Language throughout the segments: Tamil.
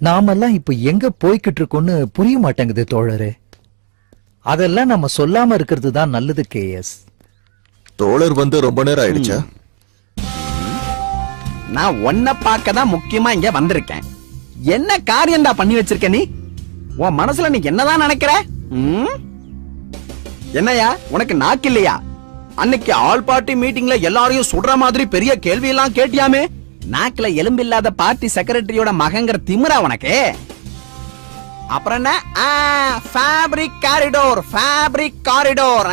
நாமெல்லாம் இப்ப எங்க போய்கிட்டு இருக்கோம்னு புரிய மாட்டேங்குது தோழரே. அதெல்லாம் நம்ம சொல்லாம இருக்கிறது தான் நல்லது. கேஎஸ் தோழர் வந்து ரொம்ப நேரம் ஆயிடுச்சா? நான் உன்னை பார்க்க தான் முக்கியமா இங்க வந்திருக்கேன். என்ன காரியம்டா பண்ணி வச்சிருக்க நீ? உன் மனசுல நீ என்னதான் நினைக்கிற? என்னையா உனக்கு நாக்கு இல்லையா? அன்னைக்கு ஆல் பார்ட்டி மீட்டிங்ல எல்லாரையும் சுடுற மாதிரி பெரிய கேள்வி எல்லாம் கேட்டியாமே. நாக்குல எலும்பில்லாத பார்ட்டி செக்ரட்டரியோட மகங்கிற திமிரா உனக்கு? அப்புறம் என்ன? Fabric corridor, fabric corridor.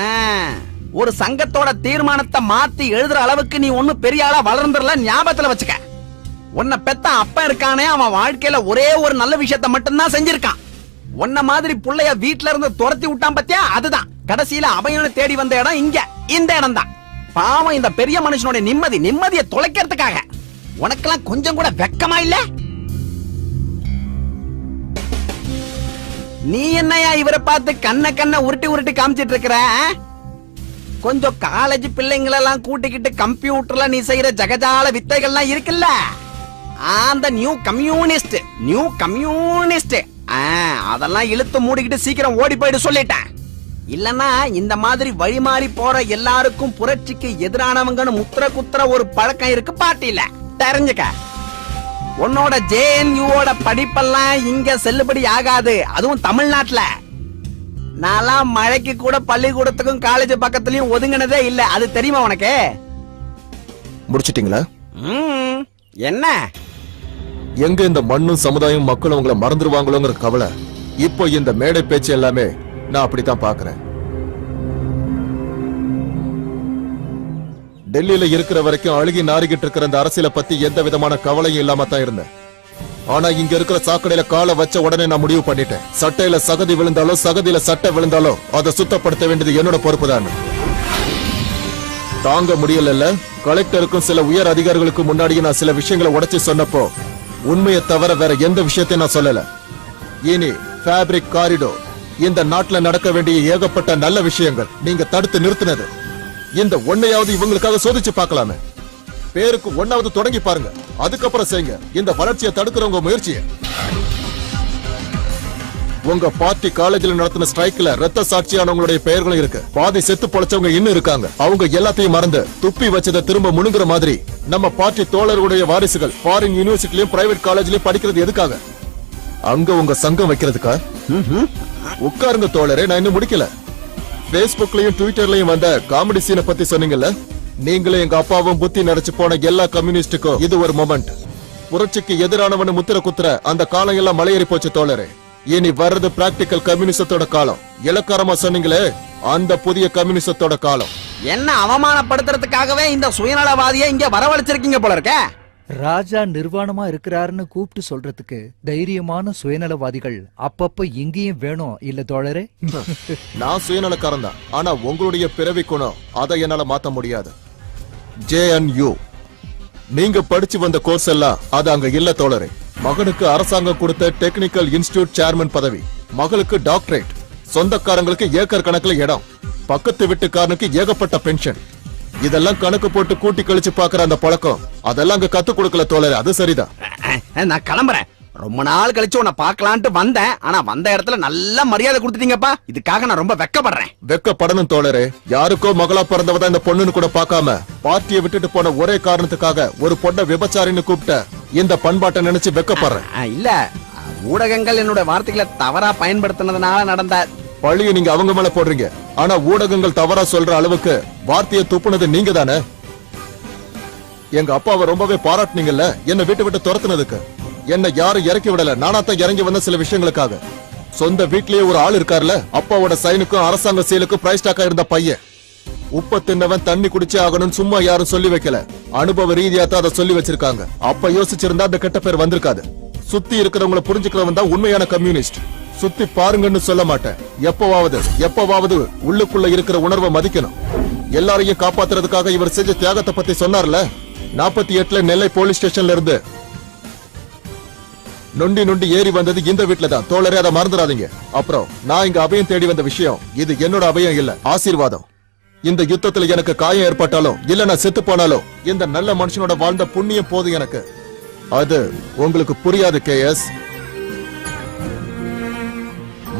ஒரு சங்கத்தோட தீர்மானத்தை மாத்தி எழுதுற அளவுக்கு நீ ஒண்ணு பெரிய ஆளா வளர்ந்துடல, ஞாபகத்துல வச்சுக்க. உன்னை பெத்த அப்ப இருக்கானே, அவன் வாழ்க்கையில ஒரே ஒரு நல்ல விஷயத்த மட்டும்தான் செஞ்சிருக்கான். உன்ன மாதிரி புள்ளைய வீட்டுல இருந்து துரத்தி விட்டான் பத்தியா? அதுதான் கடைசியில அபயனை தேடி வந்த இடம் இங்க, இந்த இடம் தான். பாவம் இந்த பெரிய மனுஷனோட நிம்மதியை தொலைக்கிறதுக்காக. உனக்கெல்லாம் கொஞ்சம் கூட வெக்கமா இல்ல? நீ என்னையா இவரை பார்த்து கண்ண உருட்டி காமிச்சிட்டு இருக்கிற? கொஞ்சம் காலேஜ் பிள்ளைங்களெல்லாம் கூட்டிக்கிட்டு கம்ப்யூட்டர்ல நீ செய்யற ஜகஜால வித்தைகள்லாம் இருக்குல்ல, அந்த நியூ கம்யூனிஸ்ட் அதெல்லாம் இழுத்து மூடிக்கிட்டு சீக்கிரம் ஓடி போயிடு சொல்லிட்டேன். இல்லன்னா இந்த மாதிரி வழிமாறி போற எல்லாருக்கும் புரட்சிக்கு எதிரானவங்கன்னு முத்திர குத்துற ஒரு பழக்கம் இருக்கு பார்ட்டியில, தெரிஞ்சுக்க. உன்னோட ஜேஎன்யூவோட படிப்பெல்லாம் இங்க செல்லுபடி ஆகாது, அதுவும் தமிழ்நாட்டுல. நான்லாம் மழைக்கு கூட பள்ளிக்கூடத்துக்கும் காலேஜ் பக்கத்துலயும் ஒதுங்கினதே இல்ல, அது தெரியுமா உனக்கு? முடிச்சிட்டீங்களா? என்ன எங்க இந்த மண்ணும் சமுதாயம் மக்களும் உங்களை மறந்துடுவாங்களோங்கிற கவலை. இப்போ இந்த மேடை பேச்சு எல்லாமே நான் அப்படித்தான் பாக்குறேன். டெல்லியில இருக்கிற வரைக்கும் அழுகி நாரிக்கிட்டு இருக்கிற அந்த அரசியலை பத்தி எந்த விதமான கவலையும் இல்லாம தான் இருந்தேன். ஆனா இங்க இருக்கிற சாக்கடையில காலை வச்ச உடனே நான் முடிவு பண்ணிட்டேன், சட்டையில சகதி விழுந்தாலோ சகதியில சட்டை விழுந்தாலோ அதை சுத்தப்படுத்த வேண்டியது என்னோட பொறுப்பு தான். தாங்க முடியல. கலெக்டருக்கும் சில உயர் அதிகாரிகளுக்கு முன்னாடியே நான் சில விஷயங்களை உடைச்சு சொன்னப்போ உண்மையை தவிர வேற எந்த விஷயத்தையும் நான் சொல்லல. இனி ஃபேப்ரிக் காரிடோர், இந்த நாட்டுல நடக்க வேண்டிய ஏகப்பட்ட நல்ல விஷயங்கள் நீங்க தடுத்து நிறுத்தினது. இந்த ஒன்னையாவது இவங்களுக்காக சோதிச்சு பார்க்கலாமே. பேருக்கு ஒன்னாவது தொடங்கி பாருங்க, அதுக்கப்புறம் செய்யுங்க இந்த வளர்ச்சியை தடுக்கிறவங்க முயற்சியை. உங்க பார்ட்டி காலேஜில் நடத்தின ஸ்ட்ரைக்ல ரத்த சாட்சியானவங்களுடைய பெயர்களும் இருக்கு. பாதி செத்து பொழைச்சவங்க இன்னும் இருக்காங்க. அவங்க எல்லாத்தையும் மறந்து துப்பி வச்சதை திரும்ப முழுங்குற மாதிரி நம்ம பார்ட்டி தோழர்களுடைய வாரிசுகள் ஃபாரின் யூனிவர்சிட்டிலயும் பிரைவேட் காலேஜ்லயும் படிக்கிறது எதுக்காக? அங்க உங்க சங்கம் வைக்கிறதுக்கா? உட்காருங்க தோழரே, நான் இன்னும் முடிக்கல. பேஸ்புக்லயும் ட்விட்டர்லயும் வந்த காமெடி சீனை பத்தி சொன்னீங்கல்ல, நீங்களும் எங்க அப்பாவும் புத்தி நடிச்சு போன எல்லா கம்யூனிஸ்டுக்கும் இது ஒரு மொமெண்ட். புரட்சிக்கு எதிரானவனு முத்திர குத்துற அந்த காலம் எல்லாம் மலையேறி போச்சு தோழரே. இனி வர்றது பிராக்டிக்கல் கம்யூனிசத்தோட காலம். இலக்காரமா சொன்னீங்களே, அந்த புதிய கம்யூனிசத்தோட காலம். என்ன அவமானப்படுத்துறதுக்காகவே இந்த சுயநலவாதியை இங்க வரவழைச்சிருக்கீங்க போல இருக்க. ராஜா நிர்வாணமா இருக்கிறாருன்னு கூப்பிட்டு சொல்றதுக்கு தைரியமான சுயநலவாதிகள் அப்பப்ப இங்கேயும் வேணும் இல்ல தோழரே? நான் சுயநலக்காரன் தான், ஆனா உங்களுடைய பிறவி குணம் அதை என்னால மாத்த முடியாது. JNU நீங்க படிச்சு வந்த கோர்ஸ் எல்லாம் அது அங்க இல்ல தோழரே. மகனுக்கு அரசாங்கம் கொடுத்த டெக்னிக்கல் இன்ஸ்டிடியூட் சேர்மன் பதவி, மகளுக்கு டாக்டரேட், சொந்தக்காரங்களுக்கு ஏக்கர் கணக்குல இடம், பக்கத்து வீட்டுக்காரனுக்கு ஏகப்பட்ட பென்ஷன். இதெல்லாம் கணக்கு போட்டு கூட்டி கழிச்சு பாக்குற அந்த பழக்கம் அதெல்லாம் அங்க கத்து கொடுக்கல தோழரே. அது சரிதான். நான் கிளம்புறேன். ரொம்ப நாள் கழிச்சு உன்னை பாக்கலான்ட்டு வந்தேன், ஆனா வந்த இடத்துல நல்ல மரியாதை கொடுத்துட்டீங்கப்பா. இதுக்காக நான் ரொம்ப வெக்கப்படுறேன். வெக்கப்படணும் தோழரே. யாருக்கோ மகளா பிறந்தவதான் இந்த பொண்ணுன்னு கூட பாக்காம பார்ட்டியை விட்டுட்டு போன ஒரே காரணத்துக்காக ஒரு பொண்ணை விபச்சாரின்னு கூப்பிட்ட இந்த பண்பாட்டை நினைச்சு வெக்கப்படுறேன். இல்ல, ஊடகங்கள் என்னோட வார்த்தைகளை தவறா பயன்படுத்தினதுனால நடந்த பழிய நீங்க அவங்க மேல போடுறீங்க. ஆனா ஊடகங்கள் தவறா சொல்ற அளவுக்கு வார்த்தையை துப்புனது நீங்க தானே. எங்க அப்பாவை ரொம்பவே பாராட்டினீங்கல்ல என்ன வீட்டு விட்டு துரத்துனதுக்கு. என்ன யாரும் இறக்கி விடல, நானாத்தான் இறங்கி வந்த சில விஷயங்களுக்காக. சொந்த வீட்லயே ஒரு ஆள் இருக்காருல, அப்பாவோட சைனுக்கும் அரசாங்க செயலுக்கும் பிரைஸ் டாக்கா இருந்த பையன். உப்ப தின்னவன் தண்ணி குடிச்சே ஆகணும்னு சும்மா யாரும் சொல்லி வைக்கல, அனுபவ ரீதியா தான் அதை சொல்லி வச்சிருக்காங்க. அப்ப யோசிச்சிருந்தா அந்த கெட்ட பேர் வந்திருக்காது. சுத்தி இருக்கிறவங்களை புரிஞ்சுக்கிறவன் தான் உண்மையான கம்யூனிஸ்ட். சுத்தி பாருங்கன்னு சொல்ல மாட்டேன். எப்பவாவது உள்ளுக்குள்ள இருக்கிற உணர்வை மதிக்கணும். எல்லாரையும் காப்பாத்துறதுக்காக இவர் செஞ்ச தியாகத்தை பத்தி சொன்னார்ல. 48ல நெல்லை போலீஸ் ஸ்டேஷன்ல இருந்து நொண்டி ஏறி வந்தது இந்த வீட்டுல தான் தோழரே, அதை மறந்துடாதீங்க. அப்புறம் நான் இங்க அபயம் தேடி வந்த விஷயம் இது என்னோட அபயம் இல்ல, ஆசீர்வாதம். இந்த யுத்தத்துல எனக்கு காயம் ஏற்பட்டாலும் இல்ல நான் செத்து போனாலும் இந்த நல்ல மனுஷனோட வாழ்ந்த புண்ணியம் போது எனக்கு. அது உங்களுக்கு புரியாது கேஎஸ்.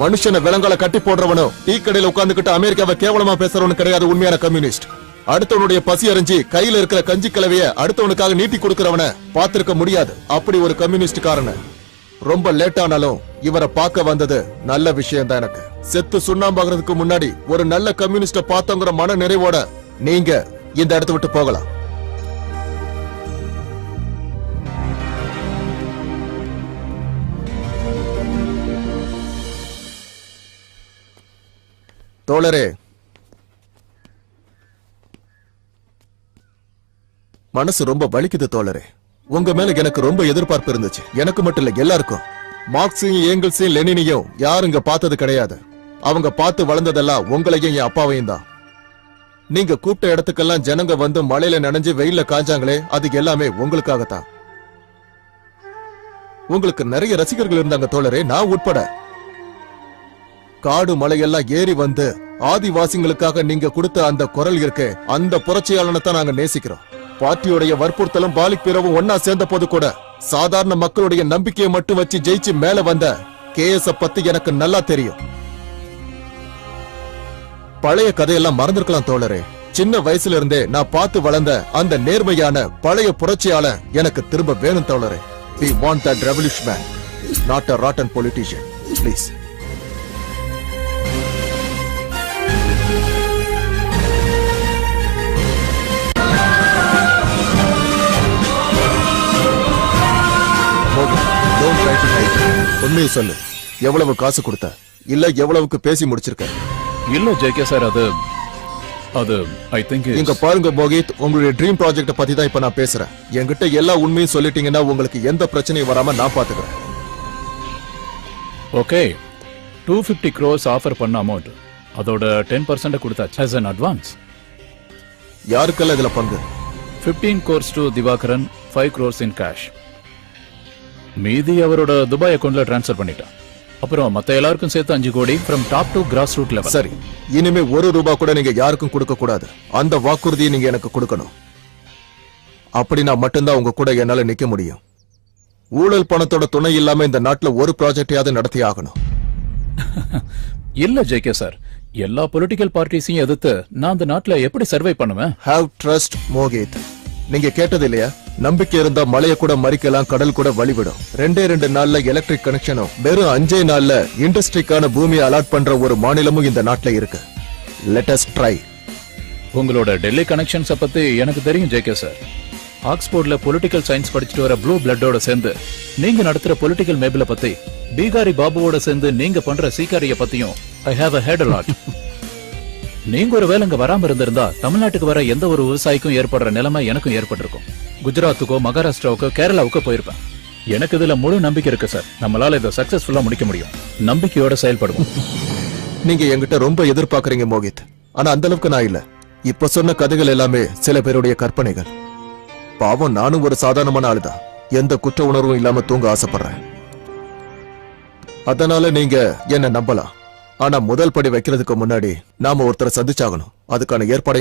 மனுஷனை விலங்கால கட்டி போடுறவனும் டீ கடையில உட்கார்ந்துகிட்டு அமெரிக்காவை கேவலமா பேசுறவனு கிடையாது உண்மையான கம்யூனிஸ்ட். அடுத்தவனுடைய பசி அறிஞ்சு கையில இருக்கிற கஞ்சி கலவைய அடுத்தவனுக்காக நீட்டி கொடுக்கறவன பாத்திருக்க முடியாது. அப்படி ஒரு கம்யூனிஸ்ட் காரன. ரொம்ப லேட் ஆனாலும் இவரை பார்க்க வந்தது நல்ல விஷயம் தான். எனக்கு செத்து சுண்ணாம்பாகிறதுக்கு முன்னாடி ஒரு நல்ல கம்யூனிஸ்ட பார்த்தோங்கிற மன நிறைவோட நீங்க இந்த இடத்தை விட்டு போகலாம். தோழரே, மனசு ரொம்ப வலிக்குது தோழரே. உங்க மேல எனக்கு ரொம்ப எதிர்பார்ப்பு இருந்துச்சு. எனக்கு மட்டும் இல்ல, எல்லாருக்கும். மார்க்ஸையும் ஏங்கல்ஸையும் லெனினையும் யாருங்க பார்த்தது கிடையாது. அவங்க பார்த்து வளர்ந்ததெல்லாம் உங்களையும் என் அப்பாவையும் தான். நீங்க கூப்பிட்ட இடத்துக்கெல்லாம் ஜனங்க வந்து மழையில நனைஞ்சு வெயில்ல காஞ்சாங்களே, அது எல்லாமே உங்களுக்காகத்தான். உங்களுக்கு நிறைய ரசிகர்கள் இருந்தாங்க தோழரே, நான் உட்பட. காடு மலையெல்லாம் ஏறி வந்து ஆதிவாசிகளுக்காக நீங்க கொடுத்த அந்த குரல் இருக்கே, அந்த புரட்சியாளனை தான் நாங்க நேசிக்கிறோம். பார்ட்டியோடைய வற்புறுத்தலும் பாலிக் பிறவும் ஒன்னா சேர்ந்த போது கூட சாதாரண மக்களுடைய நம்பிக்கையை மட்டும் வச்சு ஜெயிச்சு மேல வந்த கேஎஸ் பத்தி எனக்கு நல்லா தெரியும். பழைய கதையெல்லாம் மறந்திருக்கலாம் தோழரே. சின்ன வயசுல இருந்தே நான் பார்த்து வளர்ந்த அந்த நேர்மையான பழைய புரட்சியாளன் எனக்கு திரும்ப வேணும் தோழரே. We want that revolution man, not a rotten politician. Please. உண்மையை சொல்லு, எவ்வளவு காசு கொடுத்த, இல்ல எவ்வளவுக்கு பேசி முடிச்சிருக்க? இல்ல ஜேகே சார், அது ஐ திங்க் இங்க பாருங்க மோகித், உங்களுடைய ட்ரீம் ப்ராஜெக்ட பத்தி தான் இப்ப நான் பேசுறேன். என்கிட்ட எல்லா உண்மையும் சொல்லிட்டீங்கன்னா உங்களுக்கு எந்த பிரச்சனையும் வராம நான் பாத்துக்கிறேன். ஓகே, 250 crores ஆஃபர் பண்ண அமௌண்ட் அதோட 10% கொடுத்தாச்சு as an advance. யாருக்கெல்லாம் இதுல பங்கு? 15 crores to Divakaran, 5 crores in cash. மீதி அவரோட துபாய் அக்கவுண்ட்ல ட்ரான்ஸ்ஃபர் பண்ணிட்டான். அப்புறம் மத்த எல்லாருக்கும் சேர்த்து 5 கோடி from top to grass root level. சரி, இனிமே ₹1 கூட நீங்க யாருக்கும் கொடுக்க கூடாது. அந்த வாக்குறுதியை நீங்க எனக்கு கொடுக்கணும். அப்படி நான் மட்டும்தான் உங்க கூட என்னால நிக்க முடியும். ஊழல் பணத்தோட துணை இல்லாம இந்த நாட்டுல ஒரு ப்ராஜெக்டையாவது நடத்தி ஆகணும். இல்ல ஜேகே சார், எல்லா பொலிட்டிக்கல் பார்ட்டிஸையும் எதிர்த்து நான் அந்த நாட்டுல எப்படி சர்வை பண்ணுவேன்? Have trust Mohit. நீங்க கேட்டது இல்லையா, நம்பிக்கை இருந்தா மலைய கூட மறிக்கலாம், கடல் கூட வழிவிடும். 2 நாள்ல எலக்ட்ரிக் கனெக்ஷனும் வெறும் 5 நாள்ல இண்டஸ்ட்ரிக்கான பூமியை அலாட் பண்ற ஒரு மாநிலமும் இந்த நாட்டுல இருக்கு. Let us try. உங்களோட டெல்லி கனெக்ஷன்ஸ் பத்தி எனக்கு தெரியும் ஜேகே சார். ஆக்ஸ்போர்ட்ல பொலிட்டிக்கல் சயின்ஸ் படிச்சுட்டு வர ப்ளூ பிளட்டோட சேர்ந்து நீங்க நடத்துற பொலிட்டிக்கல் மேபிள பத்தி, பீகாரி பாபுவோட சேர்ந்து நீங்க பண்ற சீக்காரிய பத்தியும் I have a heard a lot. நீங்க ஒரு வேலை இங்க வராம இருந்திருந்தா தமிழ்நாட்டுக்கு வர எந்த ஒரு விவசாயிக்கும் ஏற்படுற நிலைமை எனக்கும் ஏற்பட்டிருக்கும். குஜராத்துக்கோ மகாராஷ்டிராவுக்கோ கேரளாவுக்கோ போயிருப்பேன். எனக்கு இதுல முழு நம்பிக்கை இருக்கு சார். நம்மளால இதை சக்சஸ்ஃபுல்லா முடிக்க முடியும். நம்பிக்கையோட செயல்படுவோம். நீங்க என்கிட்ட ரொம்ப எதிர்பார்க்கறீங்க மோகித், ஆனா அந்த அளவுக்கு நான் இல்ல. இப்ப சொன்ன கதைகள் எல்லாமே சில பேருடைய கற்பனைகள். பாவம், நானும் ஒரு சாதாரணமான ஆளுதான். எந்த குற்ற உணர்வும் இல்லாம தூங்க ஆசைப்படுறேன். அதனால நீங்க என்ன நம்பலாம். ஆனா முதல் படி வைக்கிறதுக்கு முன்னாடி நாம ஒருத்தரை சந்திச்சாகணும். அதுக்கான ஏற்பாடை